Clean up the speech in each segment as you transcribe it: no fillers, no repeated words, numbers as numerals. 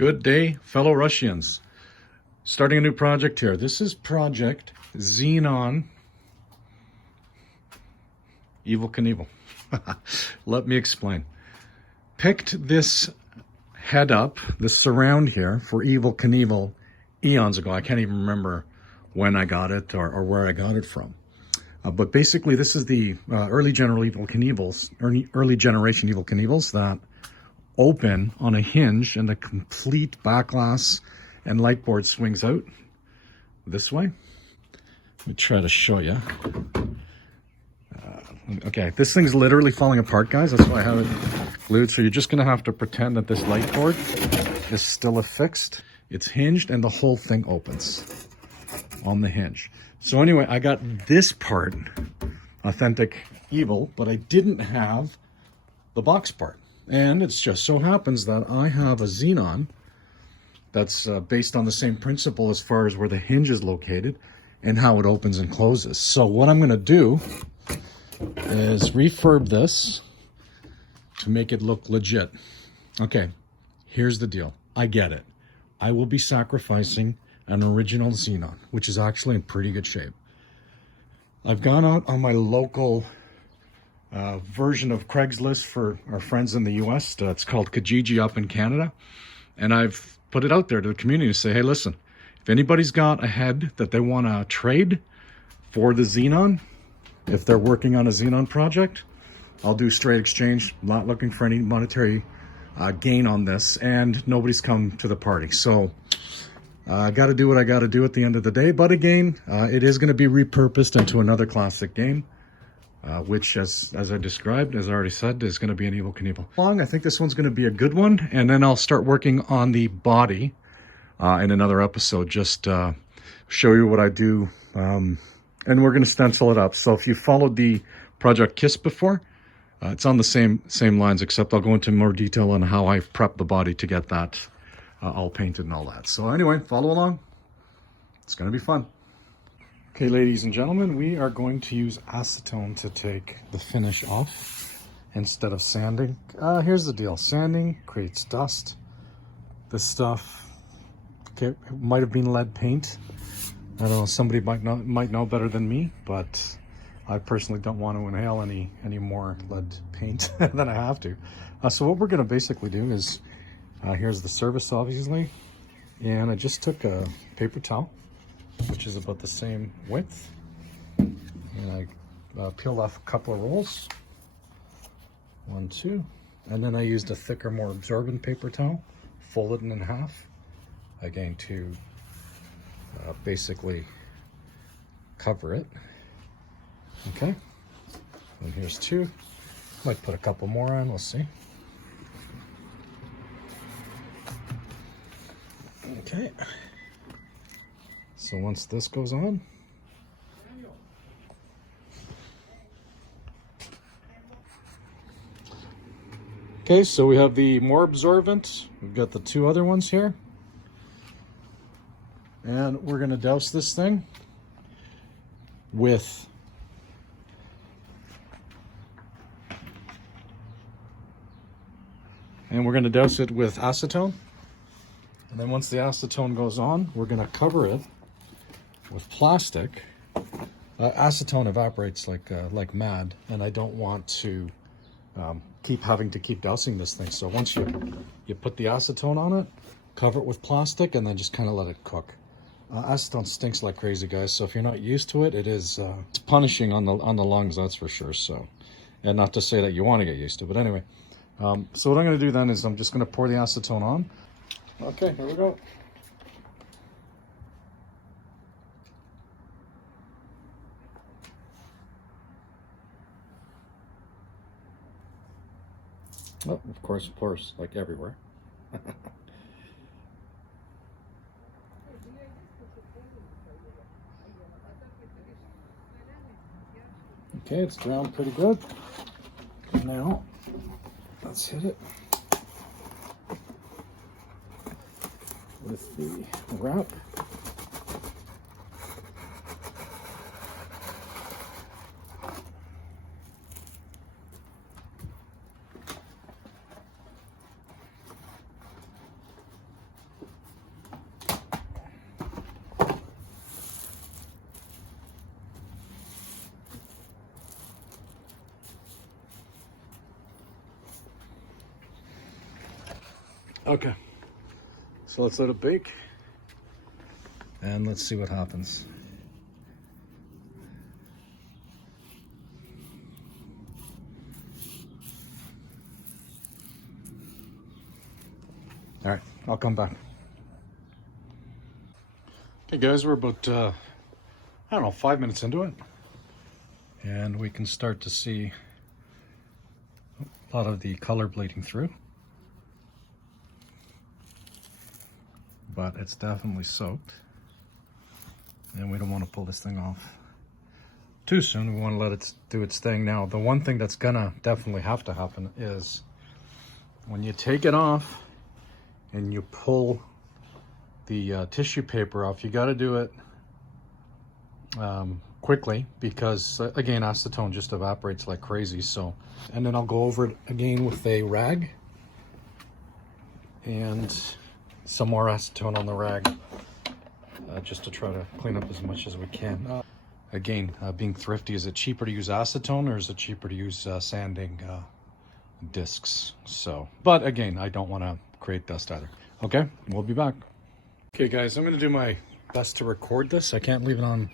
Good day, fellow Russians. Starting a new project here. This is Project Xenon Evel Knievel. Let me explain. Picked this head up, this surround here for Evel Knievel eons ago. I can't even remember when I got it or where I got it from. But basically, this is the early generation Evel Knievels that open on a hinge, and the complete back glass and light board swings out this way. Let me try to show you. Okay, this thing's literally falling apart, guys. That's why I have it glued. So you're just gonna have to pretend that this light board is still affixed. It's hinged and the whole thing opens on the hinge. So anyway, I got this part, authentic Evel, but I didn't have the box part. And it just so happens that I have a Xenon that's based on the same principle as far as where the hinge is located and how it opens and closes. So what I'm going to do is refurb this to make it look legit. Okay, here's the deal. I get it. I will be sacrificing an original Xenon, which is actually in pretty good shape. I've gone out on my local version of Craigslist for our friends in the US. It's called Kijiji up in Canada. And I've put it out there to the community to say, hey, listen, if anybody's got a head that they want to trade for the Xenon, if they're working on a Xenon project, I'll do straight exchange. I'm not looking for any monetary gain on this, and nobody's come to the party. So I got to do what I got to do at the end of the day. But again, it is going to be repurposed into another classic game. Which, as I described, as I already said, is going to be an Evel Knievel. I think this one's going to be a good one, and then I'll start working on the body in another episode, just show you what I do, and we're going to stencil it up. So if you followed the Project KISS before, it's on the same lines, except I'll go into more detail on how I prep the body to get that all painted and all that. So anyway, follow along. It's going to be fun. Okay, ladies and gentlemen, we are going to use acetone to take the finish off instead of sanding. Here's the deal. Sanding creates dust. This stuff, okay, it might have been lead paint. I don't know, somebody might know better than me, but I personally don't want to inhale any more lead paint than I have to. So what we're going to basically do is, here's the surface, obviously, and I just took a paper towel, which is about the same width, and I peeled off a couple of rolls, 1, 2, and then I used a thicker, more absorbent paper towel, folded it in half, again to basically cover it. Okay, and here's 2. Might put a couple more on, we'll see. Okay. So once this goes on, okay, so we have the more absorbent, we've got the 2 other ones here, and we're going to douse this thing with acetone, and then once the acetone goes on, we're going to cover it with plastic. Acetone evaporates like mad, and I don't want to keep dousing this thing. So once you put the acetone on it, cover it with plastic, and then just kind of let it cook. Acetone stinks like crazy, guys. So if you're not used to it, it's punishing on the lungs, that's for sure. So, and not to say that you want to get used to it, but anyway. So what I'm going to do then is I'm just going to pour the acetone on. Okay, here we go. Oh, of course, like everywhere. Okay, it's drowned pretty good. Now, let's hit it with the wrap. Okay, so let's let it bake and let's see what happens. All right, I'll come back. Okay guys, we're about, I don't know, 5 minutes into it. And we can start to see a lot of the color bleeding through. But it's definitely soaked. And we don't want to pull this thing off too soon. We want to let it do its thing. Now, the one thing that's gonna definitely have to happen is when you take it off and you pull the tissue paper off, you got to do it quickly, because again, acetone just evaporates like crazy. So, and then I'll go over it again with a rag and some more acetone on the rag, just to try to clean up as much as we can. Again, being thrifty, is it cheaper to use acetone or is it cheaper to use sanding discs? So, but again, I don't want to create dust either. Okay, we'll be back. Okay guys, I'm going to do my best to record this. I can't leave it on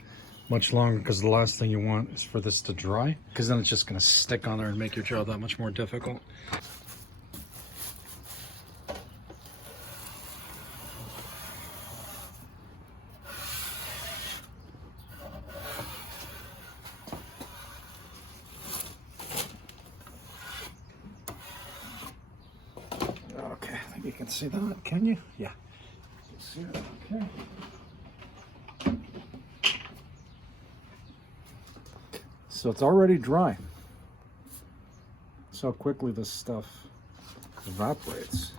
much longer because the last thing you want is for this to dry, because then it's just going to stick on there and make your job that much more difficult. Okay, I think you can see that, can you? Yeah. You can see it, okay. So it's already dry. So quickly this stuff evaporates.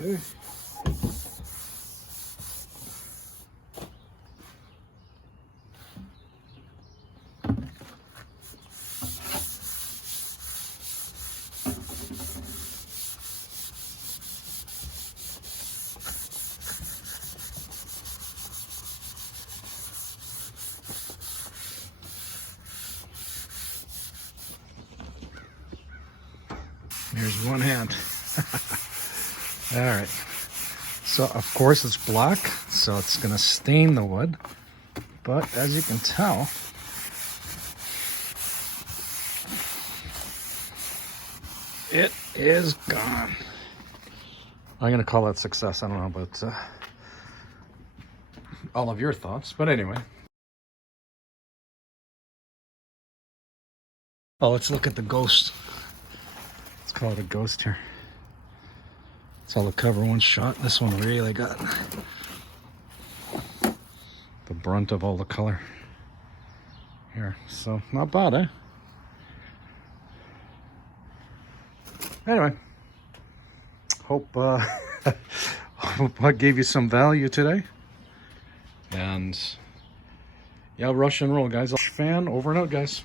Okay. Here's one hand. All right. So of course it's black, so it's gonna stain the wood. But as you can tell, it is gone. I'm gonna call that success. I don't know about all of your thoughts, but anyway. Oh, let's look at the ghost. Let's call it a ghost here. It's all the cover one shot. This one really got the brunt of all the color here. So not bad, eh? Anyway, hope hope I gave you some value today. And yeah, rush and roll, guys. Fan over and out, guys.